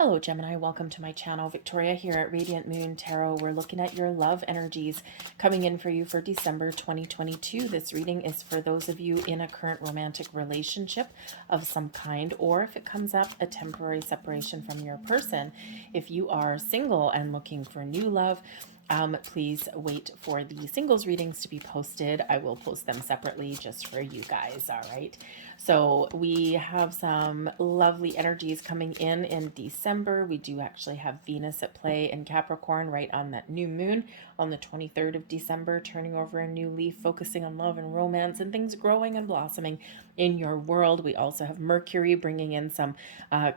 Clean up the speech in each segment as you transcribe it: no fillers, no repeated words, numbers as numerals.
Hello Gemini, welcome to my channel. Victoria here at Radiant Moon Tarot. We're looking at your love energies coming in for you for December 2022. This reading is for those of you in a current romantic relationship of some kind, or if it comes up, a temporary separation from your person. If you are single and looking for new love, please wait for the singles readings to be posted. I will post them separately just for you guys. All right. So we have some lovely energies coming in December. We do actually have Venus at play in Capricorn right on that new moon on the 23rd of December, turning over a new leaf, focusing on love and romance and things growing and blossoming in your world. We also have Mercury bringing in some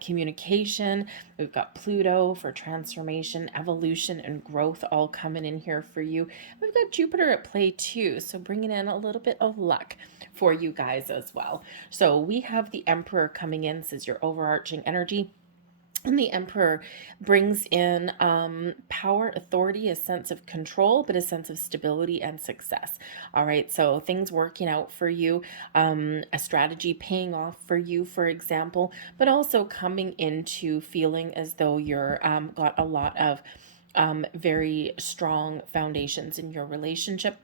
communication. We've got Pluto for transformation, evolution, and growth all coming in here for you. We've got Jupiter at play too, so bringing in a little bit of luck for you guys as well. So we have the Emperor coming in. This is your overarching energy. And the Emperor brings in power, authority, a sense of control, but a sense of stability and success. All right, so things working out for you, a strategy paying off for you, for example, but also coming into feeling as though you're got a lot of very strong foundations in your relationship.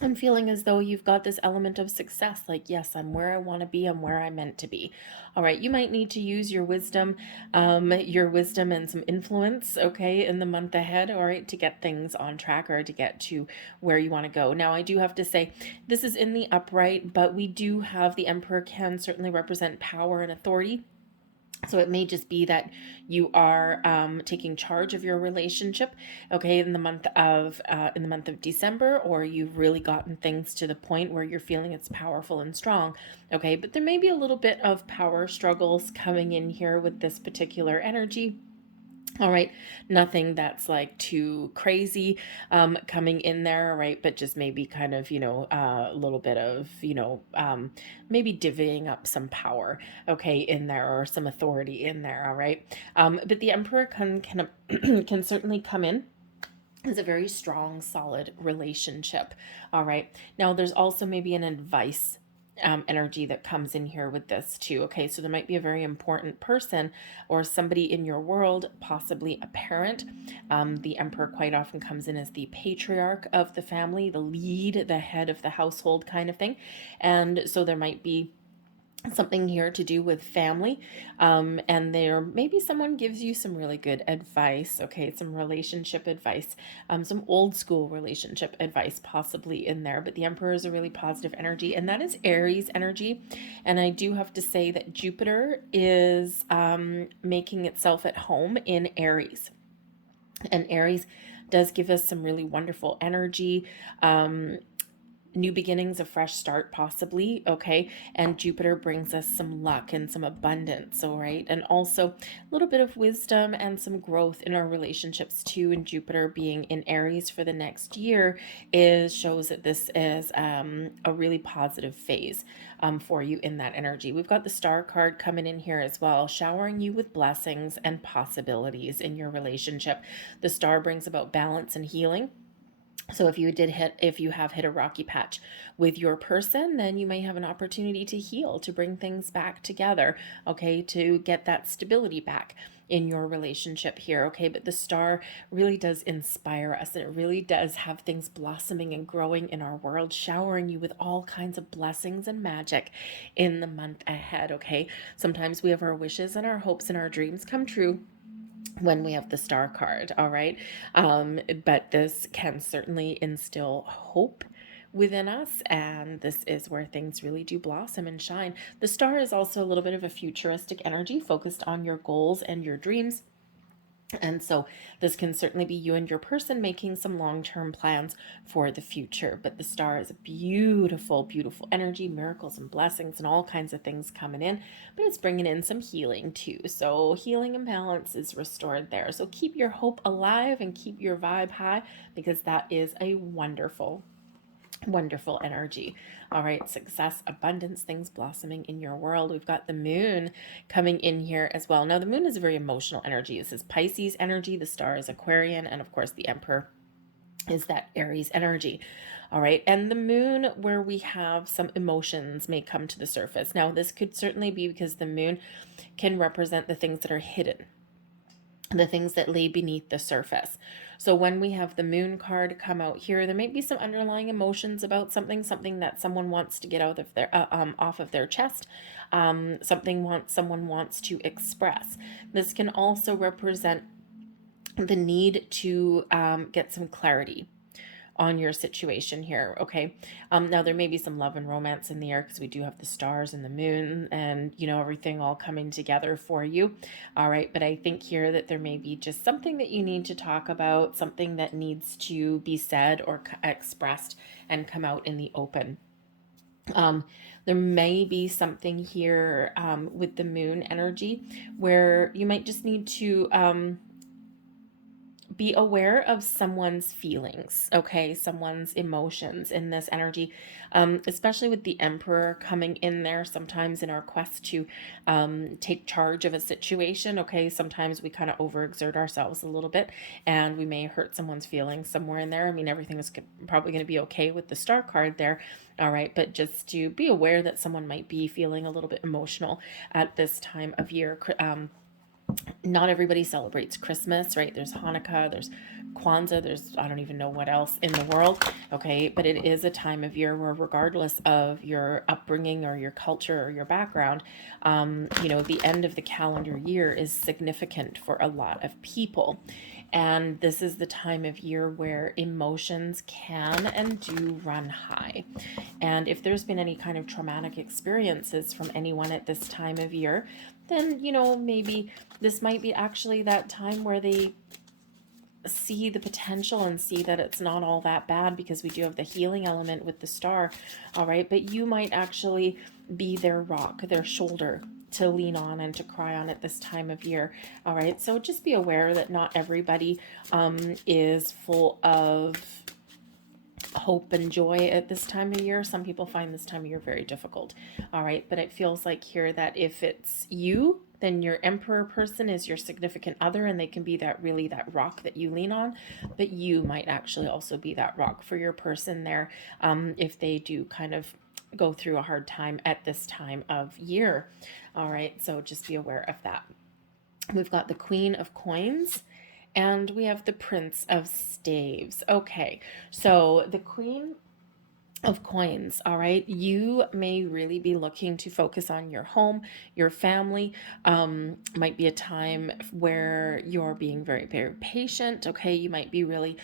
I'm feeling as though you've got this element of success, like, yes, I'm where I want to be, I'm where I'm meant to be. All right, you might need to use your wisdom and some influence, okay, in the month ahead, all right, to get things on track or to get to where you want to go. Now, I do have to say, this is in the upright, but we do have the Emperor can certainly represent power and authority. So it may just be that you are taking charge of your relationship, okay, in the month of December, or you've really gotten things to the point where you're feeling it's powerful and strong, okay. But there may be a little bit of power struggles coming in here with this particular energy. All right, nothing that's like too crazy coming in there, right? But just maybe kind of, a little bit of, maybe divvying up some power, okay, in there, or some authority in there, all right? But the Emperor can certainly come in as a very strong, solid relationship, all right? Now, there's also maybe an advice energy that comes in here with this too. Okay, so there might be a very important person or somebody in your world, possibly a parent. The Emperor quite often comes in as the patriarch of the family, the lead, the head of the household kind of thing. And so there might be something here to do with family, and there maybe someone gives you some really good advice, okay, some relationship advice, some old school relationship advice possibly in there. But the Emperor is a really positive energy, and that is Aries energy. And I do have to say that Jupiter is making itself at home in Aries, and Aries does give us some really wonderful energy, new beginnings, a fresh start possibly, okay. And Jupiter brings us some luck and some abundance, all right, and also a little bit of wisdom and some growth in our relationships too. And Jupiter being in Aries for the next year shows that this is a really positive phase for you in that energy. We've got the Star card coming in here as well, showering you with blessings and possibilities in your relationship. The Star brings about balance and healing. So if you have hit a rocky patch with your person, then you may have an opportunity to heal, to bring things back together, okay, to get that stability back in your relationship here, okay. But the Star really does inspire us, and it really does have things blossoming and growing in our world, showering you with all kinds of blessings and magic in the month ahead, okay. Sometimes we have our wishes and our hopes and our dreams come true when we have the Star card, all right. But this can certainly instill hope within us, and this is where things really do blossom and shine. The Star is also a little bit of a futuristic energy focused on your goals and your dreams. And so this can certainly be you and your person making some long-term plans for the future. But the Star is a beautiful, beautiful energy, miracles and blessings and all kinds of things coming in. But it's bringing in some healing too. So healing and balance is restored there. So keep your hope alive and keep your vibe high, because that is a wonderful energy. All right, success, abundance, things blossoming in your world. We've got the Moon coming in here as well. Now, the Moon is a very emotional energy. This is Pisces energy. The Star is Aquarian, and of course the Emperor is that Aries energy. All right, and the Moon, where we have some emotions, may come to the surface. Now, this could certainly be because the Moon can represent the things that are hidden, the things that lay beneath the surface. So when we have the moon card come out here, there may be some underlying emotions about something that someone wants to get out of their off of their chest, someone wants to express. This can also represent the need to get some clarity on your situation here. Okay. Now there may be some love and romance in the air because we do have the stars and the moon and, everything all coming together for you. All right. But I think here that there may be just something that you need to talk about, something that needs to be said or expressed and come out in the open. There may be something here with the moon energy where you might just need to be aware of someone's feelings, okay, someone's emotions in this energy, especially with the Emperor coming in there sometimes in our quest to take charge of a situation. Okay, sometimes we kind of overexert ourselves a little bit and we may hurt someone's feelings somewhere in there. I mean, everything is probably going to be okay with the star card there. All right, but just to be aware that someone might be feeling a little bit emotional at this time of year. Not everybody celebrates Christmas, right? There's Hanukkah, there's Kwanzaa, there's I don't even know what else in the world, okay? But it is a time of year where regardless of your upbringing or your culture or your background, the end of the calendar year is significant for a lot of people. And this is the time of year where emotions can and do run high. And if there's been any kind of traumatic experiences from anyone at this time of year, then, maybe this might be actually that time where they see the potential and see that it's not all that bad because we do have the healing element with the star. All right. But you might actually be their rock, their shoulder to lean on and to cry on at this time of year. All right. So just be aware that not everybody is full of hope and joy at this time of year. Some people find this time of year very difficult. All right. But it feels like here that if it's you, then your Emperor person is your significant other and they can be that rock that you lean on. But you might actually also be that rock for your person there if they do kind of go through a hard time at this time of year. All right. So just be aware of that. We've got the Queen of Coins. And we have the Prince of Staves. Okay, so the Queen of Coins, all right, you may really be looking to focus on your home, your family. Might be a time where you're being very, very patient. Okay, you might be really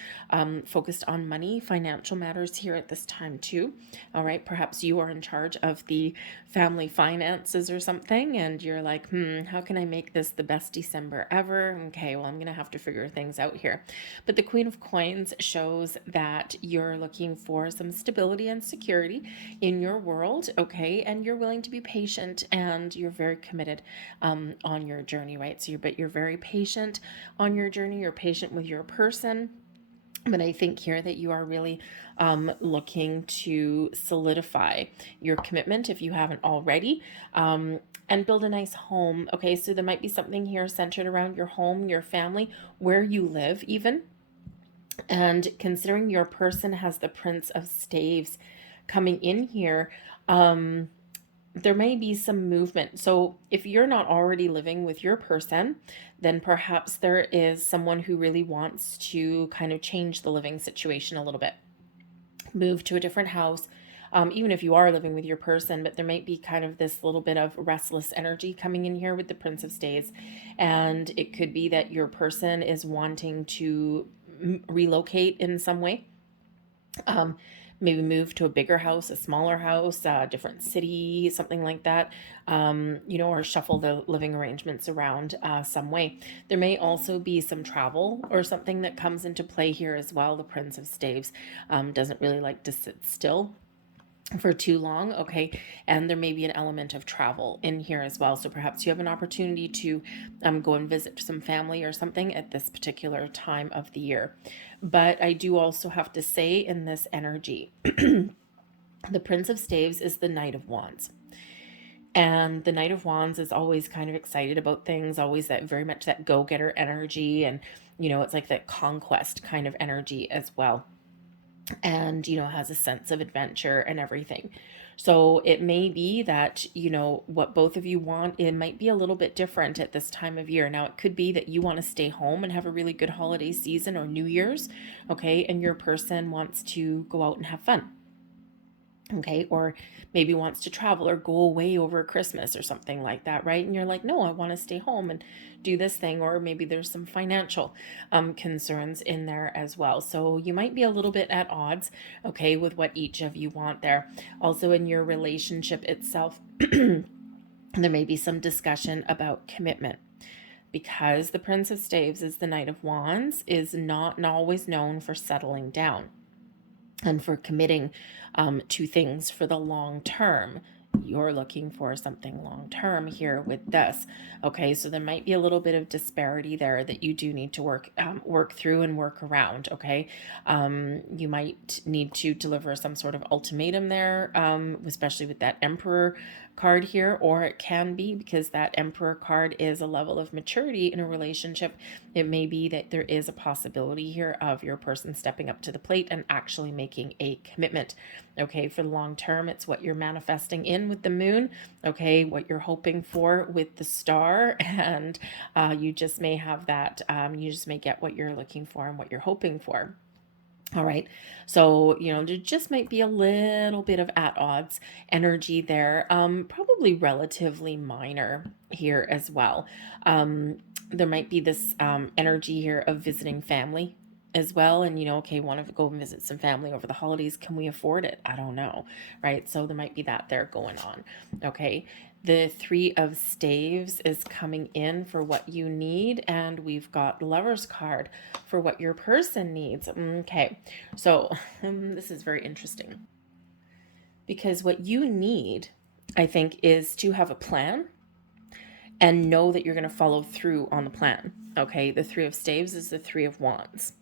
focused on money, financial matters here at this time too. All right, perhaps you are in charge of the family finances or something, and you're like, how can I make this the best December ever? Okay, well, I'm gonna have to figure things out here. But the Queen of Coins shows that you're looking for some stability and security in your world, okay, and you're willing to be patient and you're very committed on your journey, right? But you're very patient on your journey. You're patient with your person. But I think here that you are really looking to solidify your commitment if you haven't already, and build a nice home. Okay, so there might be something here centered around your home, your family, where you live even. And considering your person has the Prince of Staves coming in here, there may be some movement. So if you're not already living with your person, then perhaps there is someone who really wants to kind of change the living situation a little bit, move to a different house. Even if you are living with your person, but there might be kind of this little bit of restless energy coming in here with the Prince of Staves. And it could be that your person is wanting to relocate in some way. Maybe move to a bigger house, a smaller house, a different city, something like that, or shuffle the living arrangements around some way. There may also be some travel or something that comes into play here as well. The Prince of Staves doesn't really like to sit still for too long, okay, and there may be an element of travel in here as well. So perhaps you have an opportunity to go and visit some family or something at this particular time of the year. But I do also have to say in this energy, the Prince of Staves is the Knight of Wands. And the Knight of Wands is always kind of excited about things, always that very much that go-getter energy. And, it's like that conquest kind of energy as well. and, has a sense of adventure and everything. So it may be that, what both of you want, it might be a little bit different at this time of year. Now, it could be that you want to stay home and have a really good holiday season or New Year's, okay? And your person wants to go out and have fun. Okay, or maybe wants to travel or go away over Christmas or something like that, right? And you're like, no, I want to stay home and do this thing. Or maybe there's some financial concerns in there as well. So you might be a little bit at odds, okay, with what each of you want there. Also, in your relationship itself, there may be some discussion about commitment, because the Prince of Staves is the Knight of Wands, is not always known for settling down and for committing to things for the long term. You're looking for something long term here with this. Okay, so there might be a little bit of disparity there that you do need to work through and work around. Okay, you might need to deliver some sort of ultimatum there, especially with that Emperor card here, or it can be because that Emperor card is a level of maturity in a relationship. It may be that there is a possibility here of your person stepping up to the plate and actually making a commitment. Okay, for the long term, it's what you're manifesting in with the moon, okay, what you're hoping for with the star, and you just may have that, you just may get what you're looking for and what you're hoping for. All right. So, there just might be a little bit of at odds energy there. Probably relatively minor here as well. There might be this energy here of visiting family as well. And, okay, want to go and visit some family over the holidays. Can we afford it? I don't know. Right. So there might be that there going on. Okay. The Three of Staves is coming in for what you need, and we've got Lover's card for what your person needs. Okay, so this is very interesting, because what you need, I think, is to have a plan and know that you're going to follow through on the plan. Okay, the Three of Staves is the Three of Wands.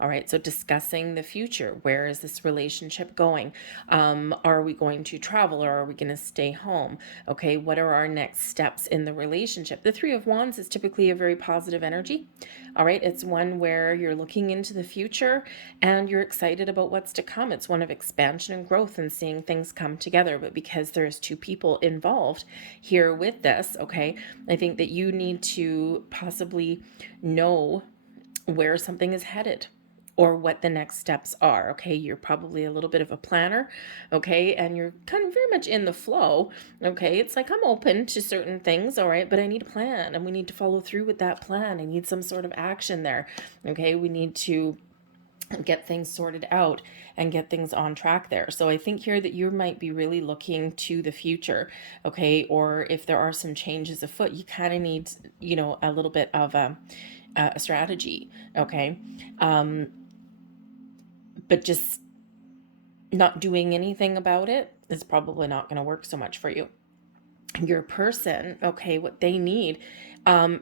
All right, so discussing the future. Where is this relationship going? Are we going to travel, or are we going to stay home? Okay, what are our next steps in the relationship? The Three of Wands is typically a very positive energy. All right, it's one where you're looking into the future and you're excited about what's to come. It's one of expansion and growth and seeing things come together. But because there's two people involved here with this, okay, I think that you need to possibly know where something is headed or what the next steps are. Okay, you're probably a little bit of a planner, okay, and you're kind of very much in the flow. Okay, it's like, I'm open to certain things, all right, but I need a plan and we need to follow through with that plan. I need some sort of action there. Okay, we need to get things sorted out and get things on track there. So I think here that you might be really looking to the future, okay, or if there are some changes afoot, you kind of need, a little bit of a strategy, okay, but just not doing anything about it is probably not going to work so much for you. Your person, okay, what they need,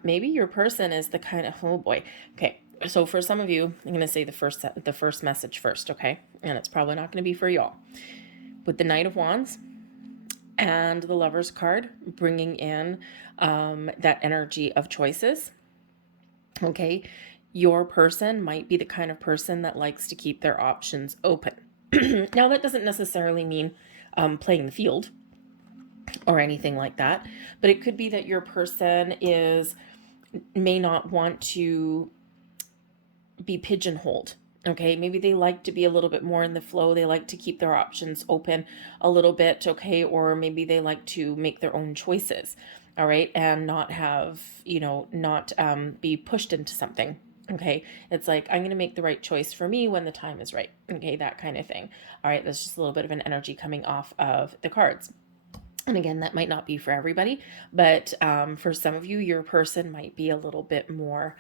maybe your person is the kind of, oh boy, okay. So for some of you, I'm going to say the first message first, okay? And it's probably not going to be for y'all. With the Knight of Wands and the Lover's card, bringing in that energy of choices, okay? Your person might be the kind of person that likes to keep their options open. Now, that doesn't necessarily mean playing the field or anything like that, but it could be that your person may not want to be pigeonholed. Okay, maybe they like to be a little bit more in the flow. They like to keep their options open a little bit, okay, or maybe they like to make their own choices, all right, and not have, not be pushed into something. Okay, it's like, I'm going to make the right choice for me when the time is right. Okay, that kind of thing. All right, that's just a little bit of an energy coming off of the cards. And again, that might not be for everybody, but for some of you, your person might be a little bit more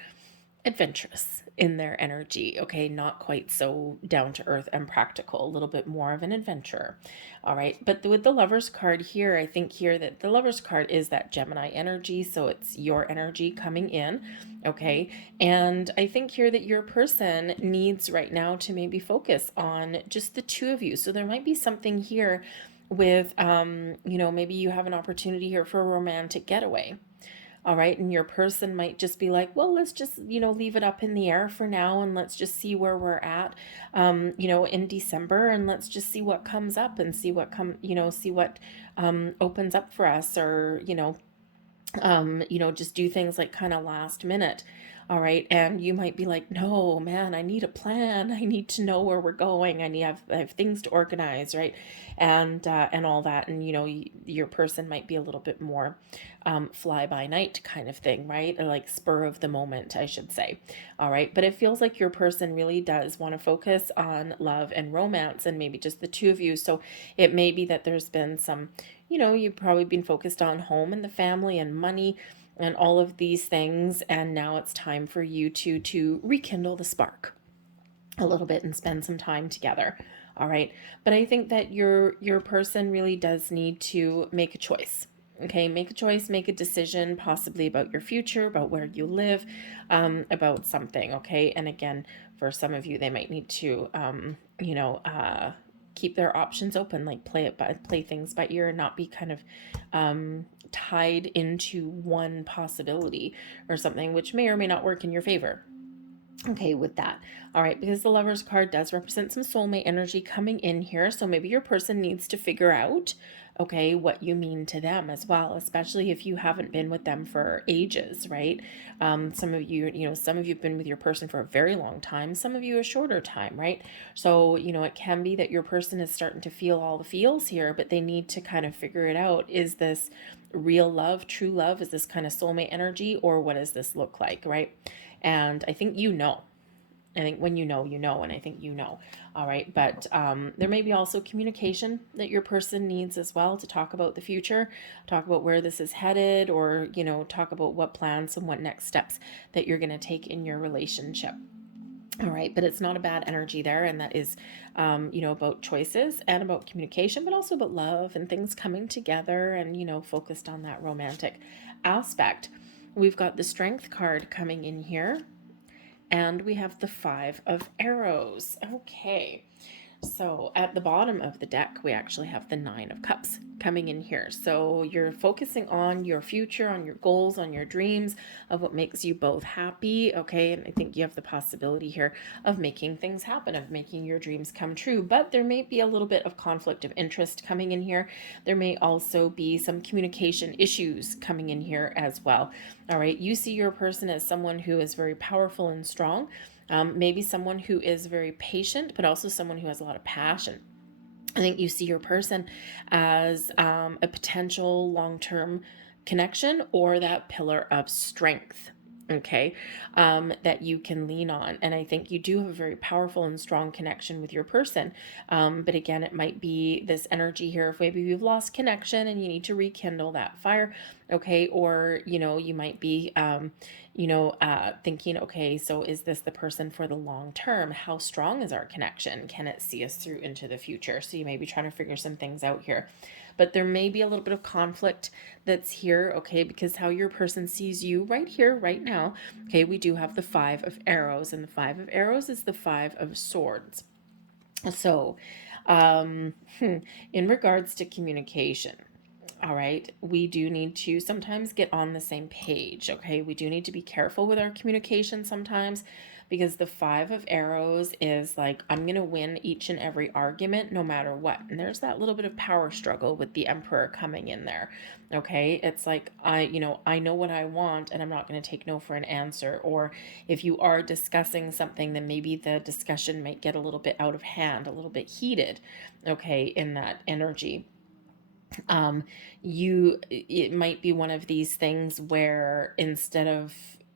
adventurous in their energy, okay, not quite so down to earth and practical, a little bit more of an adventurer. All right, but with the Lover's card here, I think here that the Lover's card is that Gemini energy, so it's your energy coming in, okay, and I think here that your person needs right now to maybe focus on just the two of you. So there might be something here with maybe you have an opportunity here for a romantic getaway. All right. And your person might just be like, well, let's just, leave it up in the air for now. And let's just see where we're at, in December. And let's just see what comes up and see what see what opens up for us, or, just do things like kind of last minute. All right. And you might be like, no, man, I need a plan. I need to know where we're going. I have things to organize. Right. And all that. And, your person might be a little bit more fly by night kind of thing, right? Or like spur of the moment, I should say. All right. But it feels like your person really does want to focus on love and romance, and maybe just the two of you. So it may be that there's been some, you've probably been focused on home and the family and money and all of these things. And now it's time for you to rekindle the spark a little bit and spend some time together. All right. But I think that your person really does need to make a choice. Okay, make a choice, make a decision, possibly about your future, about where you live, about something. Okay, and again, for some of you, they might need to, keep their options open, like play things by ear, and not be kind of tied into one possibility or something, which may or may not work in your favor. Okay, with that. All right, because the Lover's card does represent some soulmate energy coming in here. So maybe your person needs to figure out, okay, what you mean to them as well, especially if you haven't been with them for ages, right? Some of you, some of you have been with your person for a very long time, some of you a shorter time, right? So, it can be that your person is starting to feel all the feels here, but they need to kind of figure it out. Is this real love, true love? Is this kind of soulmate energy, or what does this look like, right? And I think I think when you know, and I think all right. But there may be also communication that your person needs as well, to talk about the future, talk about where this is headed, or, talk about what plans and what next steps that you're going to take in your relationship. All right, but it's not a bad energy there, and that is, about choices and about communication, but also about love and things coming together, and, focused on that romantic aspect. We've got the Strength card coming in here, and we have the 5 of Arrows. Okay. So at the bottom of the deck, we actually have the 9 of Cups coming in here. So you're focusing on your future, on your goals, on your dreams, of what makes you both happy. Okay. And I think you have the possibility here of making things happen, of making your dreams come true. But there may be a little bit of conflict of interest coming in here. There may also be some communication issues coming in here as well. All right. You see your person as someone who is very powerful and strong. Maybe someone who is very patient, but also someone who has a lot of passion. I think you see your person as a potential long-term connection, or that pillar of strength, okay, that you can lean on. And I think you do have a very powerful and strong connection with your person. But again, it might be this energy here of maybe you've lost connection and you need to rekindle that fire, okay? Or, you might be, thinking, okay, so is this the person for the long term? How strong is our connection? Can it see us through into the future? So you may be trying to figure some things out here. But there may be a little bit of conflict that's here, okay, because how your person sees you right here, right now, okay, we do have the 5 of Arrows, and the 5 of Arrows is the 5 of Swords. So, in regards to communication, all right, we do need to sometimes get on the same page, okay? We do need to be careful with our communication sometimes, because the 5 of Arrows is like, I'm going to win each and every argument no matter what. And there's that little bit of power struggle with the Emperor coming in there, okay? It's like, I know what I want, and I'm not going to take no for an answer. Or if you are discussing something, then maybe the discussion might get a little bit out of hand, a little bit heated, okay, in that energy. It might be one of these things where instead of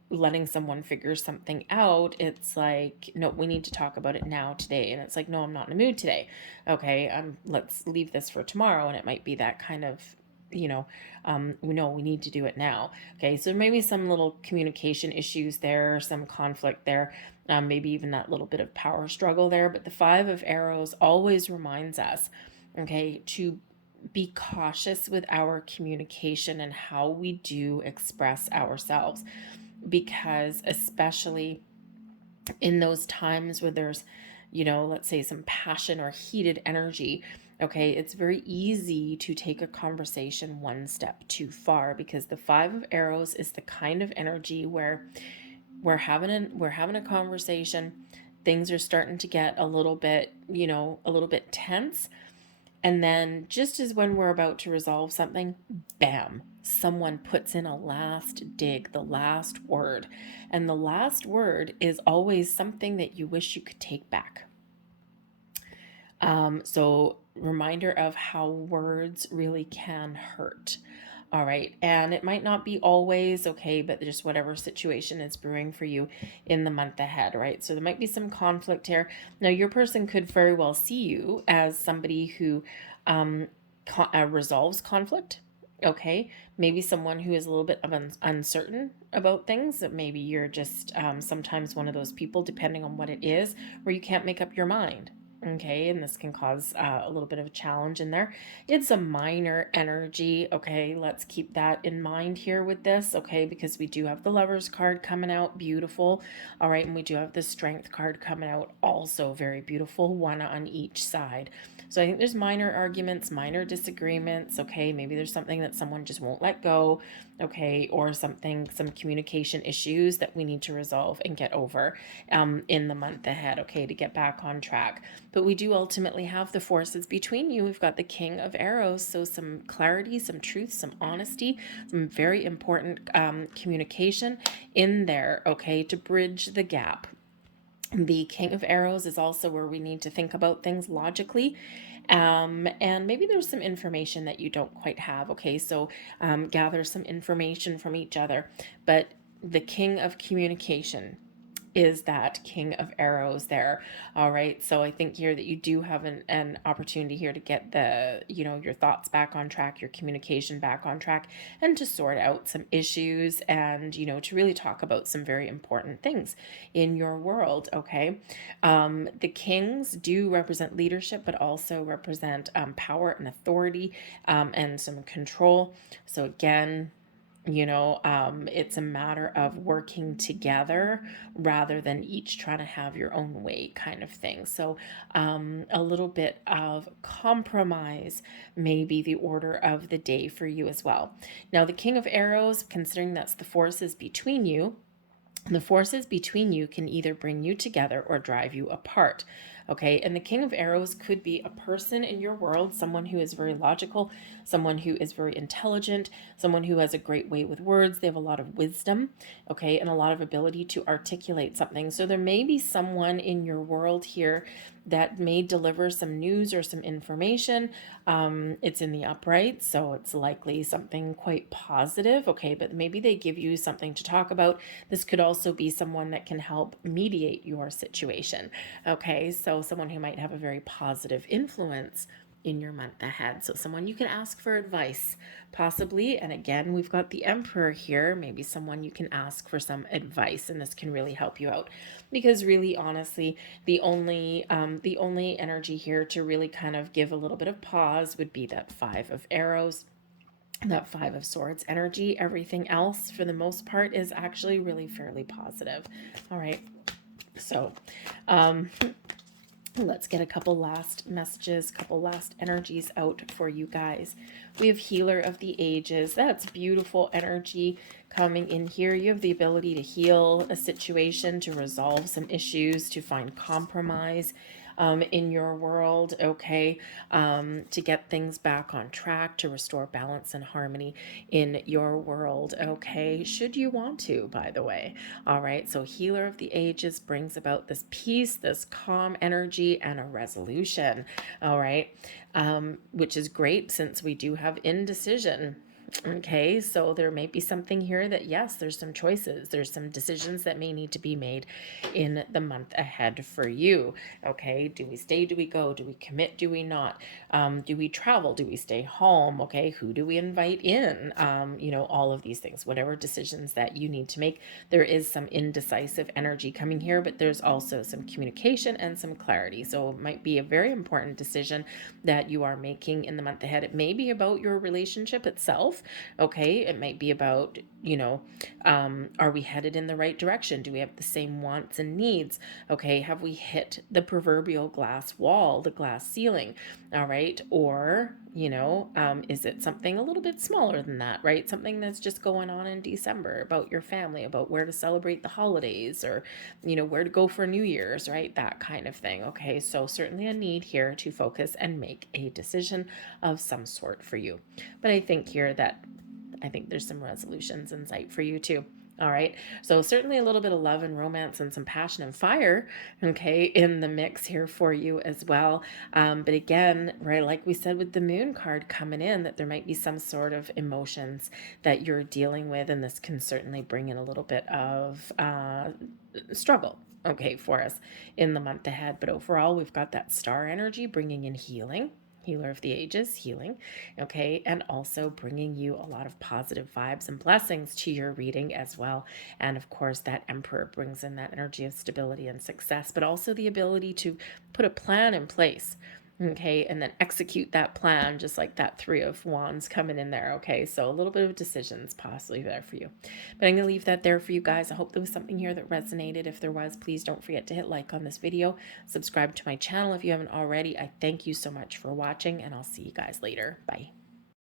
letting someone figure something out, it's like, no, we need to talk about it now, today. And it's like, no, I'm not in the mood today. Okay, let's leave this for tomorrow. And it might be that kind of, we need to do it now. Okay, so maybe some little communication issues there, some conflict there, maybe even that little bit of power struggle there. But the 5 of Arrows always reminds us, okay, to be cautious with our communication and how we do express ourselves, because especially in those times where there's, let's say some passion or heated energy, Okay, it's very easy to take a conversation one step too far, because the Five of Arrows is the kind of energy where we're having a conversation, things are starting to get a little bit, a little bit tense, and then just as when we're about to resolve something, bam, someone puts in a last dig, the last word. And the last word is always something that you wish you could take back. So reminder of how words really can hurt. All right. And it might not be always okay, but just whatever situation is brewing for you in the month ahead, right? So there might be some conflict here. Now, your person could very well see you as somebody who resolves conflict. Okay. Maybe someone who is a little bit of uncertain about things. Maybe you're just sometimes one of those people, depending on what it is, where you can't make up your mind. Okay, and this can cause a little bit of a challenge in there. It's a minor energy. Okay, let's keep that in mind here with this. Okay, because we do have the Lovers card coming out, beautiful. All right, and we do have the Strength card coming out, also very beautiful, one on each side. So I think there's minor arguments, minor disagreements. Okay, maybe there's something that someone just won't let go. Okay, or something, some communication issues that we need to resolve and get over in the month ahead. Okay, to get back on track. But we do ultimately have the forces between you. We've got the King of Arrows, so some clarity, some truth, some honesty, some very important communication in there, okay, to bridge the gap. The King of Arrows is also where we need to think about things logically. And maybe there's some information that you don't quite have. Okay, so gather some information from each other. But the King of Communication is that King of Arrows there. All right. So I think here that you do have an opportunity here to get your thoughts back on track, your communication back on track, and to sort out some issues and, to really talk about some very important things in your world. Okay. The Kings do represent leadership, but also represent power and authority and some control. So again, it's a matter of working together rather than each trying to have your own way kind of thing. So a little bit of compromise may be the order of the day for you as well. Now, the King of Arrows, considering that's the forces between you, the forces between you can either bring you together or drive you apart. Okay, and the King of Arrows could be a person in your world, someone who is very logical, someone who is very intelligent, someone who has a great way with words. They have a lot of wisdom, okay, and a lot of ability to articulate something. So there may be someone in your world here that may deliver some news or some information. It's in the upright, so it's likely something quite positive, okay, but maybe they give you something to talk about. This could also be someone that can help mediate your situation, okay, so someone who might have a very positive influence in your month ahead. So someone you can ask for advice, possibly. And again, we've got the Emperor here, maybe someone you can ask for some advice, and this can really help you out. Because really, honestly, the only energy here to really kind of give a little bit of pause would be that Five of Arrows, that Five of Swords energy. Everything else, for the most part, is actually really fairly positive. All right. So, let's get a couple last messages, couple last energies out for you guys. We have Healer of the Ages. That's beautiful energy coming in here. You have the ability to heal a situation, to resolve some issues, to find compromise in your world, okay, to get things back on track, to restore balance and harmony in your world, okay, should you want to, by the way. All right, so Healer of the Ages brings about this peace, this calm energy, and a resolution, all right, which is great since we do have indecision. Okay, so there may be something here that, yes, there's some choices, there's some decisions that may need to be made in the month ahead for you. Okay, do we stay, do we go, do we commit, do we not, do we travel, do we stay home, okay, who do we invite in, all of these things, whatever decisions that you need to make. There is some indecisive energy coming here, but there's also some communication and some clarity. So it might be a very important decision that you are making in the month ahead. It may be about your relationship itself. Okay, it might be about, are we headed in the right direction? Do we have the same wants and needs? Okay, have we hit the proverbial glass wall, the glass ceiling? All right, or, is it something a little bit smaller than that, right? Something that's just going on in December about your family, about where to celebrate the holidays, or, where to go for New Year's, right? That kind of thing. Okay, so certainly a need here to focus and make a decision of some sort for you. But I think there's some resolutions in sight for you too. All right. So certainly a little bit of love and romance and some passion and fire, okay, in the mix here for you as well. But again, right, like we said with the moon card coming in, that there might be some sort of emotions that you're dealing with, and this can certainly bring in a little bit of struggle, okay, for us in the month ahead. But overall, we've got that star energy bringing in healing. Healer of the ages, healing, okay, and also bringing you a lot of positive vibes and blessings to your reading as well. And of course, that Emperor brings in that energy of stability and success, but also the ability to put a plan in place, okay, and then execute that plan, just like that Three of Wands coming in there. Okay, so a little bit of decisions possibly there for you, but I'm gonna leave that there for you guys. I hope there was something here that resonated. If there was, please don't forget to hit like on this video, subscribe to my channel if you haven't already. I thank you so much for watching, and I'll see you guys later. Bye.